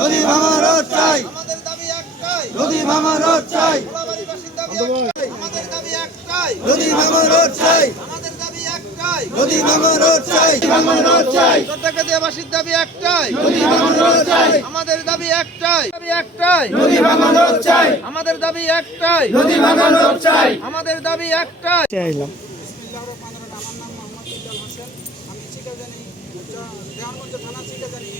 নদী ভাঙা রোধ চাই দাবি একটাই। নদী ভাঙা রোধ চাই কোলাবাড়িবাসীর দাবি আমাদের দাবি একটাই। নদী ভাঙা রোধ চাই আমাদের দাবি একটাই। নদী ভাঙা রোধ চাই ভাঙা রোধ চাই চট্টগ্রামবাসীর দাবি একটাই। নদী ভাঙা রোধ চাই আমাদের দাবি একটাই। দাবি একটাই নদী ভাঙা রোধ চাই আমাদের দাবি একটাই। নদী ভাঙা রোধ চাই আমাদের দাবি একটাই। চাই আমাদের দাবি একটাই নদী ভাঙা রোধ চাই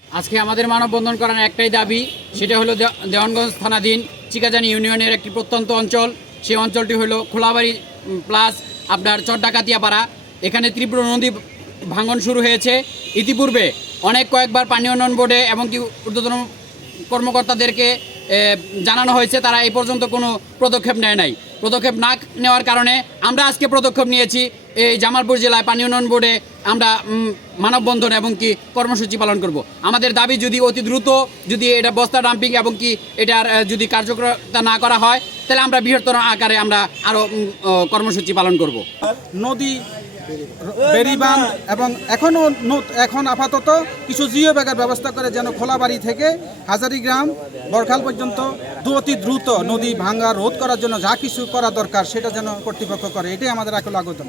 আজকে আমাদের মানববন্ধন করার একটাই দাবি, সেটা হলো দেওয়ানগঞ্জ থানাধীন চিকাজানি ইউনিয়নের একটি প্রত্যন্ত অঞ্চল। সেই অঞ্চলটি হলো খোলাবাড়ি প্লাস আপনার চড্ডাকাতিয়াপাড়া এখানে তীব্র নদী ভাঙন শুরু হয়েছে। ইতিপূর্বে অনেক কয়েকবার পানি উন্নয়ন বোর্ডে এবং কি ঊর্ধ্বতন কর্মকর্তাদেরকে জানানো হয়েছে, তারা এই পর্যন্ত কোনো পদক্ষেপ নেয় নাই। পদক্ষেপ না নেওয়ার কারণে আমরা আজকে পদক্ষেপ নিয়েছি। এই জামালপুর জেলায় পানি উন্নয়ন বোর্ডে আমরা মানববন্ধন এবং কি কর্মসূচি পালন করব। আমাদের দাবি যদি অতি দ্রুত যদি এটা বস্তা ডাম্পিং এবং কি এটার যদি কার্যকরতা না করা হয়, তাহলে আমরা বৃহত্তর আকারে আমরা আরও কর্মসূচি পালন করব। নদী বেরিবান এবং এখনও এখন আপাতত কিছু জিও ব্যাগের ব্যবস্থা করে যেন খোলাবাড়ি থেকে হাজারিগ্রাম বরখাল পর্যন্ত অতি দ্রুত নদী ভাঙ্গা রোধ করার জন্য যা কিছু করা দরকার সেটা যেন কর্তৃপক্ষ করে। এটাই আমাদের এখন আবেদন